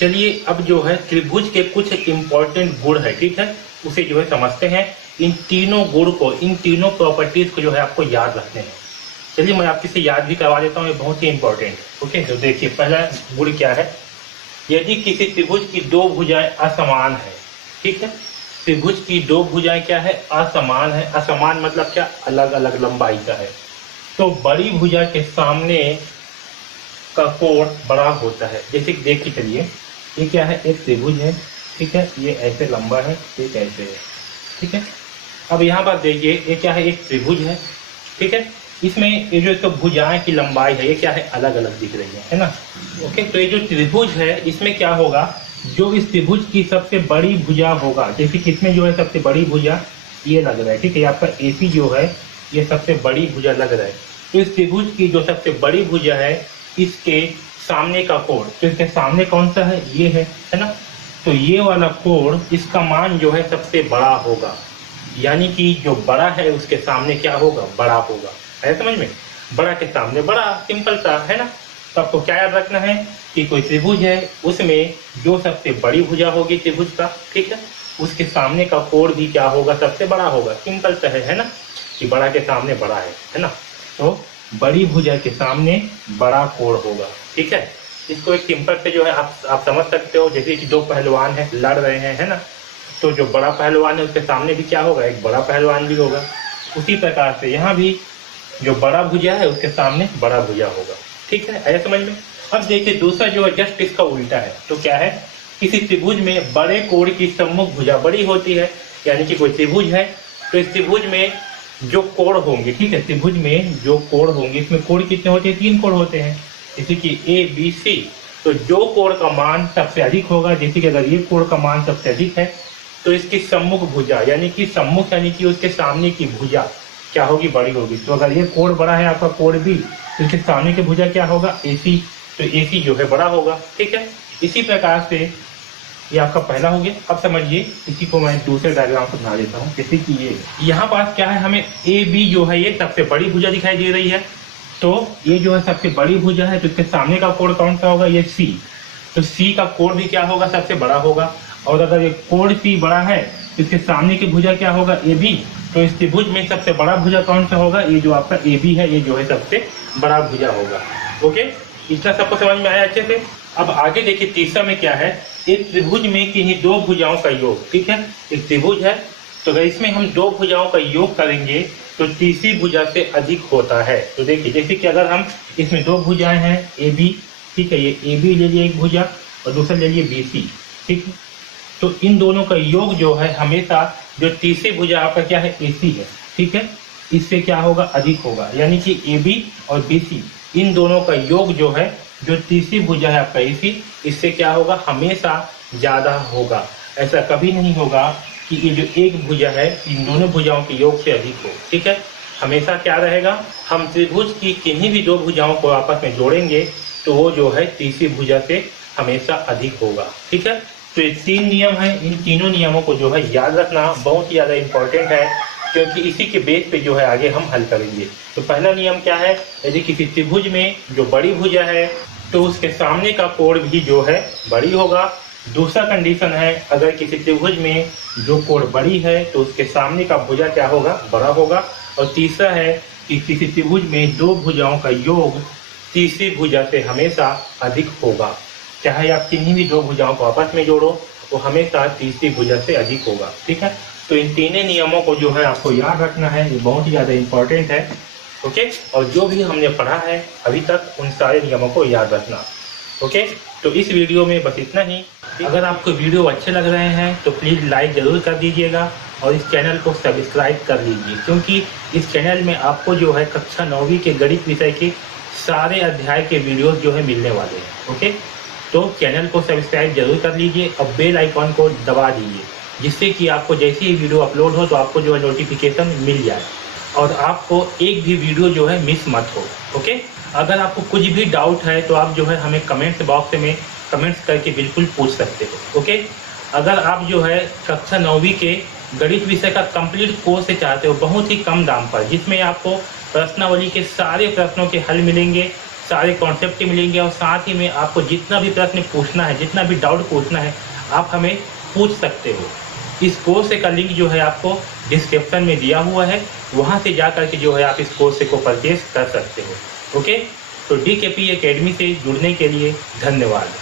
चलिए अब जो है त्रिभुज के कुछ इंपॉर्टेंट गुण है, ठीक है, उसे जो है समझते हैं। इन तीनों गुण को, इन तीनों प्रॉपर्टीज को जो है आपको याद रखने हैं। चलिए मैं आपके से याद भी करवा देता हूँ, ये बहुत ही इंपॉर्टेंट। ओके, तो देखिए पहला गुण क्या है। यदि किसी त्रिभुज की दो भुजाएं असमान है, ठीक है, त्रिभुज की दो भुजाएं क्या है, असमान है। असमान मतलब क्या, अलग अलग लंबाई का है। तो बड़ी भुजा के सामने का कोण बड़ा होता है। जैसे कि देख के चलिए, ये क्या है, एक त्रिभुज है, ठीक है, ये ऐसे लंबा है, ये ऐसे है, ठीक है। अब यहाँ पर देखिए ये क्या है, एक त्रिभुज है, ठीक है, इसमें ये जो तो भुजाएं की लंबाई है ये क्या है, अलग अलग दिख रही है ना। ओके, तो ये जो त्रिभुज है इसमें क्या होगा, जो इस त्रिभुज की सबसे बड़ी भुजा होगा, जैसे कि इसमें जो है सबसे बड़ी भुजा ये लग रहा है, ठीक है, आपका AC जो है ये सबसे बड़ी भुजा लग रहा है। तो इस त्रिभुज की जो सबसे बड़ी भुजा है इसके सामने का कोण, तो इसके सामने कौन सा है, ये है ना। तो ये वाला कोण, इसका मान जो है सबसे बड़ा होगा, यानी कि जो बड़ा है उसके सामने क्या होगा, बड़ा होगा। है समझ में, बड़ा के सामने बड़ा, सिंपल सा है ना। तो आपको क्या याद रखना है कि कोई त्रिभुज है, उसमें जो सबसे बड़ी भुजा होगी त्रिभुज का, ठीक है, उसके सामने का कोण भी क्या होगा, सबसे बड़ा होगा। सिंपल सा है ना, कि बड़ा के सामने बड़ा है ना। तो बड़ी भुजा के सामने बड़ा कोण होगा, ठीक है। इसको एक सिंपल से जो है आप समझ सकते हो, जैसे कि दो पहलवान हैं लड़ रहे हैं, है ना, तो जो बड़ा पहलवान है उसके सामने भी क्या होगा, एक बड़ा पहलवान भी होगा। उसी प्रकार से यहाँ भी जो बड़ा भुजा है उसके सामने बड़ा भुजा होगा, ठीक है, आया समझ में। अब देखिए दूसरा जो है जस्ट इसका उल्टा है। तो क्या है, किसी त्रिभुज में बड़े कोण की सम्मुख भुजा बड़ी होती है, यानी कि कोई त्रिभुज है, तो इस त्रिभुज में जो कोण होंगे, ठीक है, त्रिभुज में जो कोण होंगे, इसमें कोण कितने होते हैं, 3 कोण होते हैं, जैसे कि ABC। तो जो कोण का मान सबसे अधिक होगा, जैसे कि अगर ये कोण का मान सबसे अधिक है तो इसकी सम्मुख भुजा, यानी कि सम्मुख यानी कि उसके सामने की भुजा क्या होगी, बड़ी होगी। तो अगर ये कोण बड़ा है आपका कोण B, तो इसके सामने की भुजा क्या होगा, AC। तो AC जो है बड़ा होगा, ठीक है। इसी प्रकार से ये आपका पहला हो गया। अब समझिए, इसी को मैं दूसरे डायग्राम को बना देता हूँ। जैसे कि ये यहाँ पास क्या है, हमें AB जो है ये सबसे बड़ी भुजा दिखाई दे रही है। तो ये जो है सबसे बड़ी भुजा है, तो इसके सामने का कोण कौन सा होगा, ये C। तो C का कोण भी क्या होगा, सबसे बड़ा होगा। और अगर ये कोण C बड़ा है तो इसके सामने की भुजा क्या होगा, AB। तो इस त्रिभुज में सबसे बड़ा भुजा कौन सा होगा, ये जो आपका AB है, ये जो है सबसे बड़ा भुजा होगा। ओके, इतना सबको समझ में आया अच्छे से। अब आगे देखिए तीसरा में क्या है, एक त्रिभुज में किन्हीं दो भुजाओं का योग, ठीक है, एक त्रिभुज है, तो अगर इसमें हम दो भुजाओं का योग करेंगे तो तीसरी भुजा से अधिक होता है। तो देखिए जैसे कि अगर हम इसमें दो भुजाएं हैं AB, ठीक है, ये AB ले लिए एक भुजा और दूसरा ले लिए BC, ठीक है। तो इन दोनों का योग जो है हमेशा जो तीसरी भुजा आपका क्या है, AC है, ठीक है, इससे क्या होगा, अधिक होगा। यानी कि AB और BC इन दोनों का योग जो है, जो तीसरी भुजा है आपका AC, इससे क्या होगा, हमेशा ज्यादा होगा। ऐसा कभी नहीं होगा कि ये जो एक भुजा है इन दोनों भुजाओं के योग से अधिक हो, ठीक है। हमेशा क्या रहेगा, हम त्रिभुज की किन्हीं भी दो भुजाओं को आपस में जोड़ेंगे तो वो जो है तीसरी भुजा से हमेशा अधिक होगा, ठीक है। तो ये 3 नियम है, इन तीनों नियमों को जो है याद रखना बहुत ही ज्यादा इंपॉर्टेंट है, क्योंकि इसी के बेस पे जो है आगे हम हल करेंगे। तो पहला नियम क्या है, यदि किसी त्रिभुज में जो बड़ी भुजा है तो उसके सामने का कोण भी जो है बड़ी होगा। दूसरा कंडीशन है, अगर किसी त्रिभुज में जो कोण बड़ी है तो उसके सामने का भुजा क्या होगा, बड़ा होगा। और तीसरा है कि किसी त्रिभुज में दो भुजाओं का योग तीसरी भुजा से हमेशा अधिक होगा। चाहे आप किन्हीं भी दो भुजाओं को आपस में जोड़ो, वो हमेशा तीसरी भुजा से अधिक होगा, ठीक है। तो इन तीनों नियमों को जो है आपको याद रखना है, ये बहुत ही ज़्यादा इम्पोर्टेंट है। ओके, और जो भी हमने पढ़ा है अभी तक उन सारे नियमों को याद रखना। ओके, तो इस वीडियो में बस इतना ही। अगर आपको वीडियो अच्छे लग रहे हैं तो प्लीज़ लाइक ज़रूर कर दीजिएगा और इस चैनल को सब्सक्राइब कर लीजिए, क्योंकि इस चैनल में आपको जो है कक्षा 9वीं के गणित विषय के सारे अध्याय के वीडियोस जो है मिलने वाले हैं। ओके, तो चैनल को सब्सक्राइब जरूर कर लीजिए और बेल आइकॉन को दबा दीजिए, जिससे कि आपको जैसे ही वीडियो अपलोड हो तो आपको जो है नोटिफिकेशन मिल जाए और आपको एक भी वीडियो जो है मिस मत हो। ओके, अगर आपको कुछ भी डाउट है तो आप जो है हमें कमेंट्स बॉक्स में कमेंट्स करके बिल्कुल पूछ सकते हो। ओके, अगर आप जो है कक्षा 9वीं के गणित विषय का कंप्लीट कोर्स से चाहते हो बहुत ही कम दाम पर, जिसमें आपको प्रश्नावली के सारे प्रश्नों के हल मिलेंगे, सारे कॉन्सेप्ट मिलेंगे और साथ ही में आपको जितना भी प्रश्न पूछना है, जितना भी डाउट पूछना है, आप हमें पूछ सकते हो। इस कोर्स का लिंक जो है आपको डिस्क्रिप्शन में दिया हुआ है, वहाँ से जा करके जो है आप इस कोर्स को परचेज कर सकते हो। ओके, तो DKP एकेडमी से जुड़ने के लिए धन्यवाद।